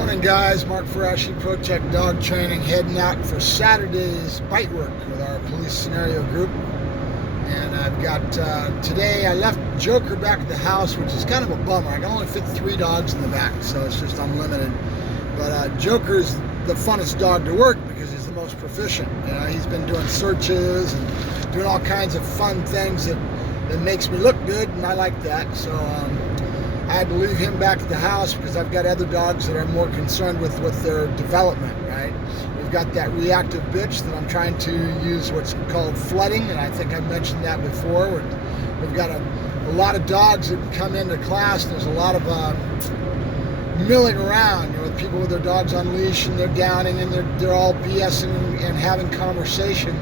Morning guys, Mark Ferrasci, Protect Dog Training, heading out for Saturday's bite work with our police scenario group. And I've got, today I left Joker back at the house, which is kind of a bummer. I can only fit 3 dogs in the back, so it's just unlimited. But Joker's the funnest dog to work because he's the most proficient. You know, he's been doing searches and doing all kinds of fun things that makes me look good, and I like that. So I had to leave him back at the house because I've got other dogs that are more concerned with their development, right? We've got that reactive bitch that I'm trying to use what's called flooding, and I think I've mentioned that before. We've got a lot of dogs that come into class. There's a lot of milling around, you know, with people with their dogs on leash, and they're downing, and they're all BSing and having conversation.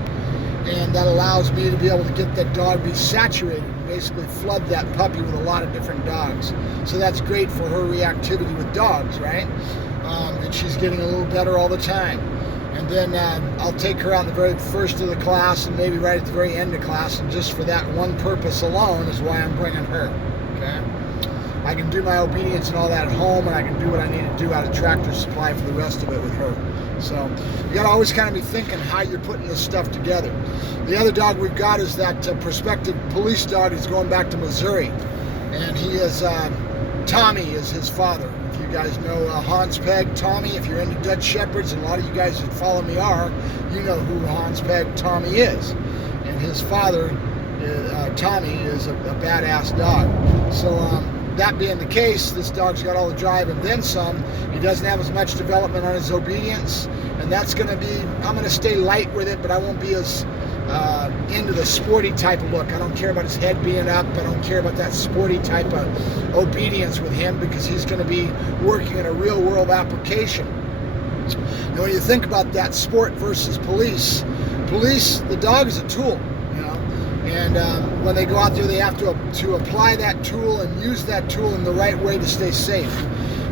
And that allows me to be able to get that dog be saturated and basically flood that puppy with a lot of different dogs. So that's great for her reactivity with dogs, right? And she's getting a little better all the time. And then I'll take her out in the very first of the class and maybe right at the very end of class, and just for that one purpose alone is why I'm bringing her, okay? I can do my obedience and all that at home, and I can do what I need to do out of Tractor Supply for the rest of it with her. So you got to always kind of be thinking how you're putting this stuff together. The other dog we've got is that prospective police dog. He's going back to Missouri, and he is Tommy is his father. If you guys know Hans Peg, Tommy, if you're into Dutch Shepherds, and a lot of you guys that follow me are, you know who Hans Peg, Tommy is. And his father, Tommy, is a badass dog. So that being the case, this dog's got all the drive and then some. He doesn't have as much development on his obedience, and that's going to be, I'm going to stay light with it, but I won't be as into the sporty type of look. I don't care about his head being up. I don't care about that sporty type of obedience with him, because he's going to be working in a real world application. And when you think about that, sport versus police, the dog is a tool, you know, and when they go out there, they have to apply that tool and use that tool in the right way to stay safe.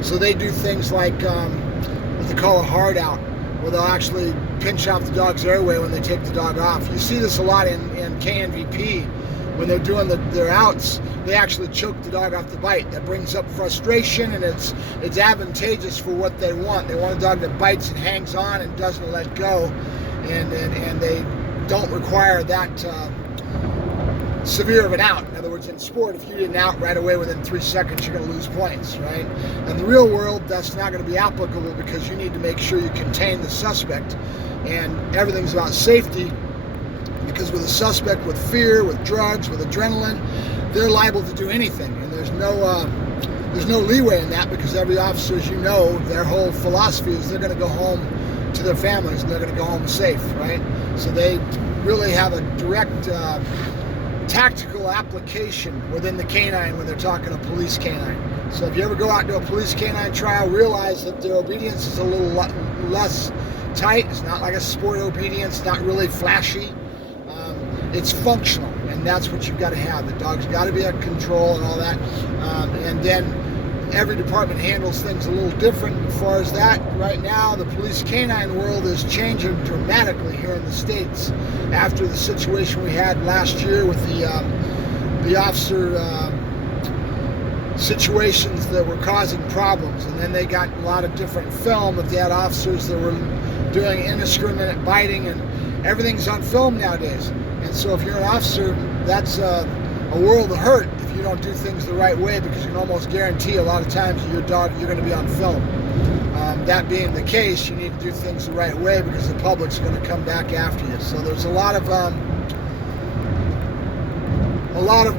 So they do things like what they call a hard out, where they'll actually pinch off the dog's airway when they take the dog off. You see this a lot in KNVP. When they're doing their outs, they actually choke the dog off the bite. That brings up frustration, and it's advantageous for what they want. They want a dog that bites and hangs on and doesn't let go, and they don't require that severe of an out. In other words, in sport, if you didn't out right away within 3 seconds, you're going to lose points, right? In the real world, that's not going to be applicable, because you need to make sure you contain the suspect, and everything's about safety. Because with a suspect with fear, with drugs, with adrenaline, they're liable to do anything, and there's no leeway in that, because every officer, as you know, their whole philosophy is they're going to go home to their families, and they're going to go home safe, right? So they really have a direct tactical application within the canine when they're talking a police canine. So if you ever go out to a police canine trial, realize that their obedience is a little less tight. It's not like a sport obedience, not really flashy. It's functional, and that's what you've got to have. The dog's got to be under control and all that. And then every department handles things a little different as far as that. Right now, the police canine world is changing dramatically here in the States after the situation we had last year with the officer situations that were causing problems. And then they got a lot of different film of that officers that were doing indiscriminate biting, and everything's on film nowadays. And so if you're an officer, that's a world of hurt if you don't do things the right way, because you can almost guarantee a lot of times your dog, you're going to be on film. That being the case, you need to do things the right way, because the public's going to come back after you. So there's a lot of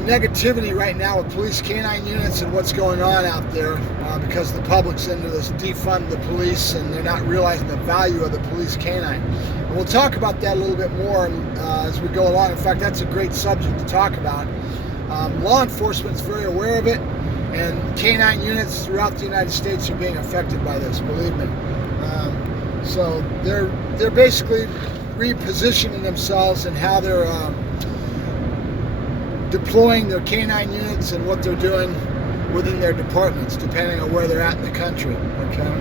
negativity right now with police canine units and what's going on out there, because the public's into this defund the police, and they're not realizing the value of the police canine. And we'll talk about that a little bit more as we go along. In fact, that's a great subject to talk about. Law enforcement's very aware of it, and canine units throughout the United States are being affected by this, believe me. So they're basically repositioning themselves and how they're deploying their canine units and what they're doing within their departments, depending on where they're at in the country, okay?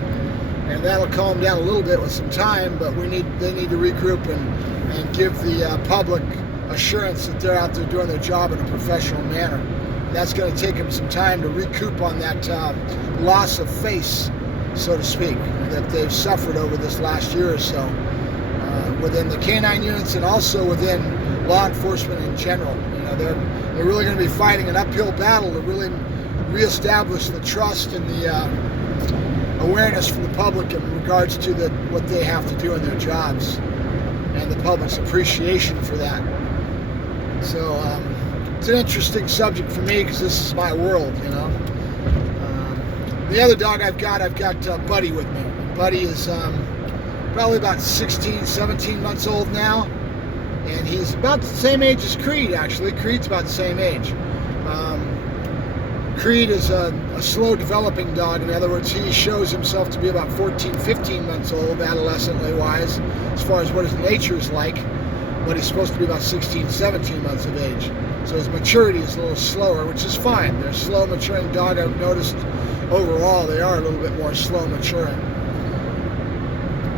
And that'll calm down a little bit with some time, but they need to regroup and give the public assurance that they're out there doing their job in a professional manner. And that's going to take them some time to recoup on that loss of face so to speak, that they've suffered over this last year or so within the canine units and also within law enforcement in general. You know, they're really going to be fighting an uphill battle to really reestablish the trust and the awareness from the public in regards to what they have to do in their jobs and the public's appreciation for that. So it's an interesting subject for me because this is my world, you know. The other dog I've got Buddy with me. Buddy is probably about 16, 17 months old now, and he's about the same age as Creed, actually. Creed's about the same age. Creed is a slow developing dog. In other words, he shows himself to be about 14, 15 months old, adolescently wise, as far as what his nature is like, but he's supposed to be about 16, 17 months of age. So his maturity is a little slower, which is fine. They're slow maturing dog. I've noticed overall they are a little bit more slow maturing.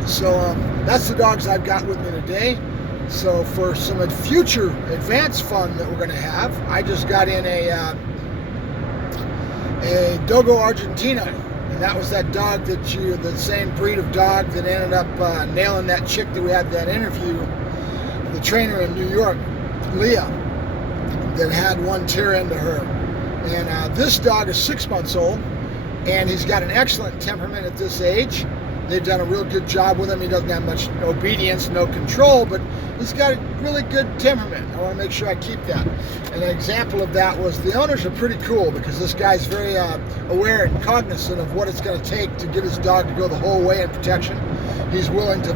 So that's the dogs I've got with me today. So for some future advanced fun that we're going to have, I just got in a Dogo Argentina, and that was that dog the same breed of dog that ended up nailing that chick that we had that interview, the trainer in New York, Leah, that had one tear into her. And this dog is 6 months old, and he's got an excellent temperament at this age. They've done a real good job with him. He doesn't have much obedience, no control, but he's got a really good temperament. I want to make sure I keep that. And an example of that was the owners are pretty cool because this guy's very aware and cognizant of what it's going to take to get his dog to go the whole way in protection. He's willing to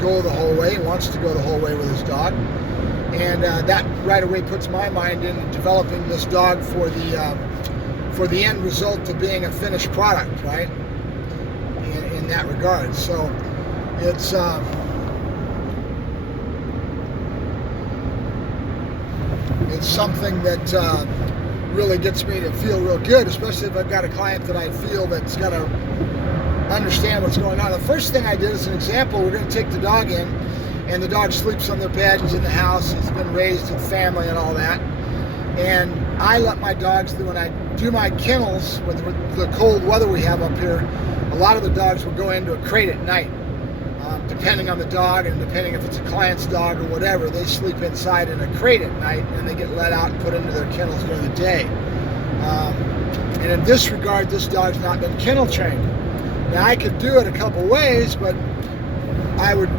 go the whole way. He wants to go the whole way with his dog. And that right away puts my mind into developing this dog for the end result of being a finished product, right? In that regard. So it's something that really gets me to feel real good, especially if I've got a client that I feel that's going to understand what's going on. The first thing I did as an example, we're going to take the dog in, and the dog sleeps on their bed. He's in the house. He's been raised with family and all that. And I let my dogs, when I do my kennels with the cold weather we have up here, a lot of the dogs will go into a crate at night. Depending on the dog and depending if it's a client's dog or whatever, they sleep inside in a crate at night and they get let out and put into their kennels during the day. And in this regard, this dog's not been kennel trained. Now I could do it a couple ways, but I would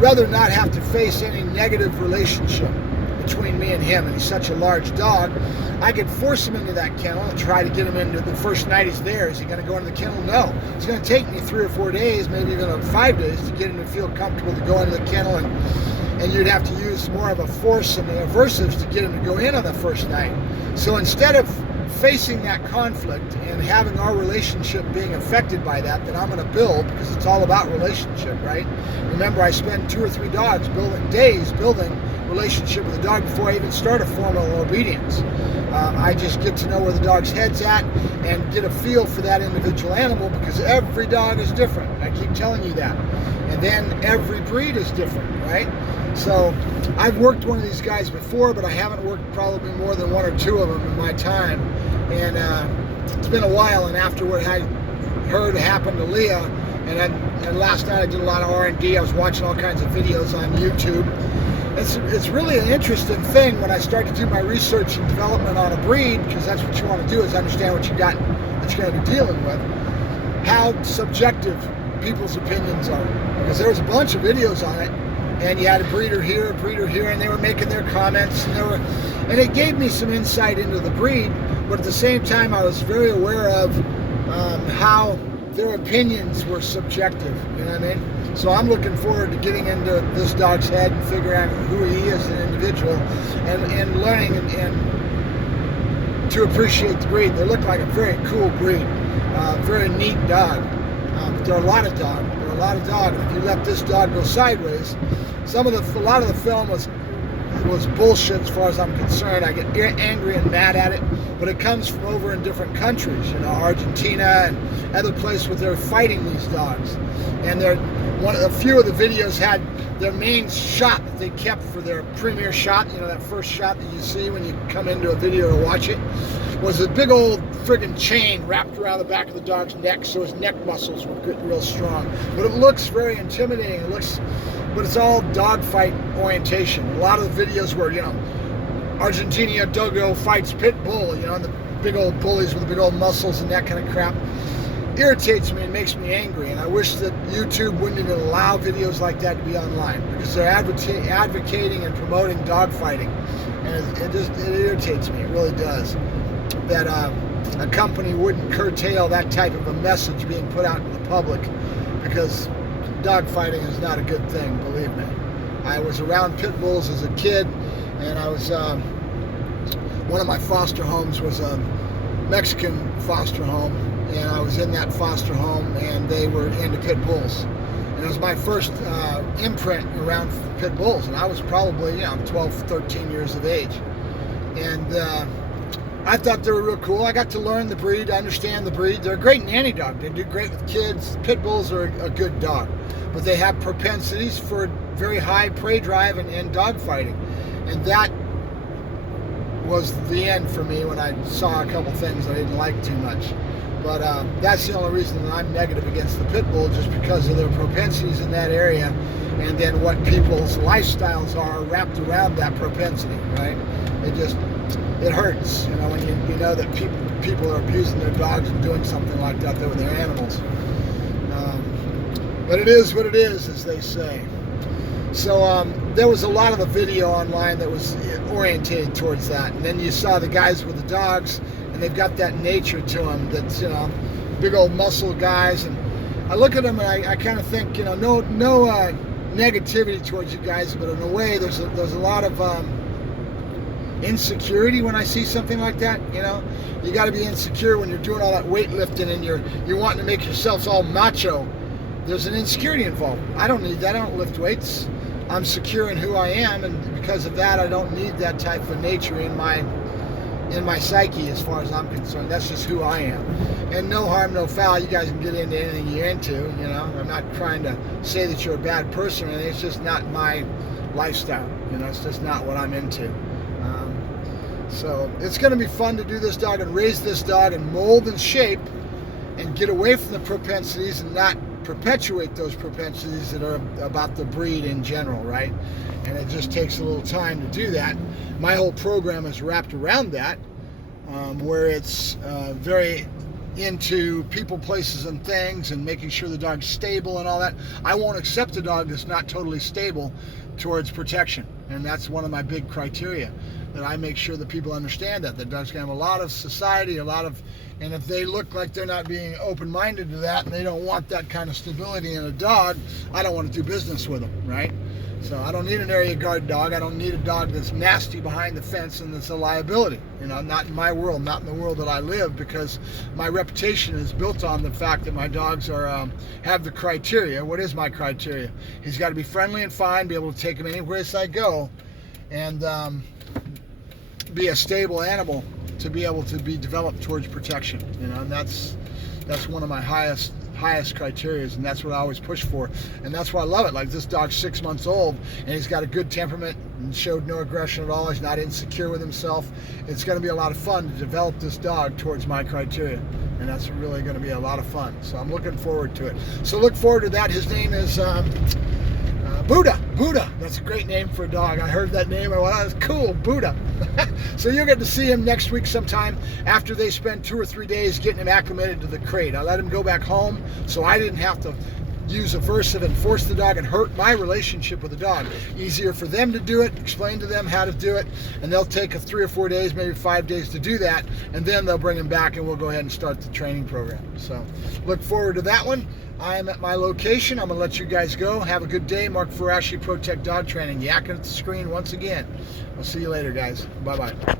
rather not have to face any negative relationship between me and him, and he's such a large dog. I could force him into that kennel and try to get him into the first night he's there. Is he going to go into the kennel? No. It's going to take me 3 or 4 days, maybe even 5 days, to get him to feel comfortable to go into the kennel, and you'd have to use more of a force and the aversives to get him to go in on the first night. So instead of facing that conflict and having our relationship being affected by that I'm going to build, because it's all about relationship, right? Remember, I spend 2 or 3 days building relationship with the dog before I even start a formal obedience. I just get to know where the dog's head's at and get a feel for that individual animal, because every dog is different. I keep telling you that. And then every breed is different, right? So I've worked one of these guys before, but I haven't worked probably more than 1 or 2 of them in my time. And it's been a while, and after what I heard happened to Leah, and last night I did a lot of R&D. I was watching all kinds of videos on YouTube. It's really an interesting thing when I start to do my research and development on a breed, because that's what you want to do, is understand what you got, that you're going to be dealing with, how subjective people's opinions are. Because there was a bunch of videos on it, and you had a breeder here, and they were making their comments, and it gave me some insight into the breed, but at the same time I was very aware of how their opinions were subjective, you know what I mean? So I'm looking forward to getting into this dog's head and figuring out who he is as an individual, and learning and to appreciate the breed. They look like a very cool breed, very neat dog. But there are a lot of dogs. And if you let this dog go sideways, a lot of the film was bullshit as far as I'm concerned. I get angry and mad at it, but it comes from over in different countries, you know, Argentina and other places where they're fighting these dogs. And a few of the videos had their main shot that they kept for their premiere shot, you know, that first shot that you see when you come into a video to watch it, was a big old friggin' chain wrapped around the back of the dog's neck so his neck muscles would get real strong. But it looks very intimidating. But it's all dogfight orientation. A lot of the videos where, Argentina Dogo fights pit bull, and the big old bullies with the big old muscles and that kind of crap irritates me and makes me angry. And I wish that YouTube wouldn't even allow videos like that to be online, because they're advocating and promoting dogfighting. And it irritates me. It really does. That a company wouldn't curtail that type of a message being put out to the public, because dogfighting is not a good thing, believe me. I was around pit bulls as a kid, and I was one of my foster homes was a Mexican foster home, and I was in that foster home, and they were into pit bulls. And it was my first imprint around pit bulls, and I was probably 12, 13 years of age. And I thought they were real cool. I got to learn the breed, understand the breed. They're a great nanny dog. They do great with kids. Pit bulls are a good dog, but they have propensities for very high prey drive and dog fighting. And that was the end for me when I saw a couple things I didn't like too much. But that's the only reason that I'm negative against the pit bull, just because of their propensities in that area, and then what people's lifestyles are wrapped around that propensity, right? It hurts, when you know that people are abusing their dogs and doing something like that with their animals. But it is what it is, as they say. So there was a lot of the video online that was orientated towards that. And then you saw the guys with the dogs, and they've got that nature to them that's, big old muscle guys. And I look at them and I kind of think, no negativity towards you guys, but in a way there's a lot of insecurity when I see something like that. You got to be insecure when you're doing all that weightlifting and you're wanting to make yourselves all macho. There's an insecurity involved. I don't need that. I don't lift weights. I'm secure in who I am, and because of that, I don't need that type of nature in my psyche as far as I'm concerned. That's just who I am. And no harm, no foul. You guys can get into anything you're into. I'm not trying to say that you're a bad person, and it's just not my lifestyle. It's just not what I'm into. So it's going to be fun to do this dog and raise this dog and mold and shape and get away from the propensities and not perpetuate those propensities that are about the breed in general, right? And it just takes a little time to do that. My whole program is wrapped around that, where it's very into people, places, and things, and making sure the dog's stable and all that. I won't accept a dog that's not totally stable towards protection, and that's one of my big criteria, that I make sure that people understand that the dog's gonna have a lot of society, and if they look like they're not being open-minded to that, and they don't want that kind of stability in a dog, I don't want to do business with them, right? So I don't need an area guard dog. I don't need a dog that's nasty behind the fence and that's a liability. Not in my world, not in the world that I live, because my reputation is built on the fact that my dogs are have the criteria. What is my criteria? He's got to be friendly and fine, be able to take him anywhere I go, and be a stable animal to be able to be developed towards protection. And that's one of my highest criteria, and that's what I always push for, and that's why I love it. Like, this dog's 6 months old, and he's got a good temperament and showed no aggression at all. He's not insecure with himself. It's going to be a lot of fun to develop this dog towards my criteria, and that's really going to be a lot of fun. So I'm looking forward to it. So look forward to that. His name is Buddha. That's a great name for a dog. I heard that name. I went, oh, that's cool, Buddha. So you'll get to see him next week sometime, after they spend 2 or 3 days getting him acclimated to the crate. I let him go back home so I didn't have to use aversive and force the dog and hurt my relationship with the dog. Easier for them to do it, explain to them how to do it, and they'll take 3 or 4 days, maybe 5 days to do that, and then they'll bring him back and we'll go ahead and start the training program. So look forward to that one. I am at my location. I'm going to let you guys go. Have a good day. Mark Ferrasci, Protect Dog Training. Yacking at the screen once again. I'll see you later, guys. Bye-bye.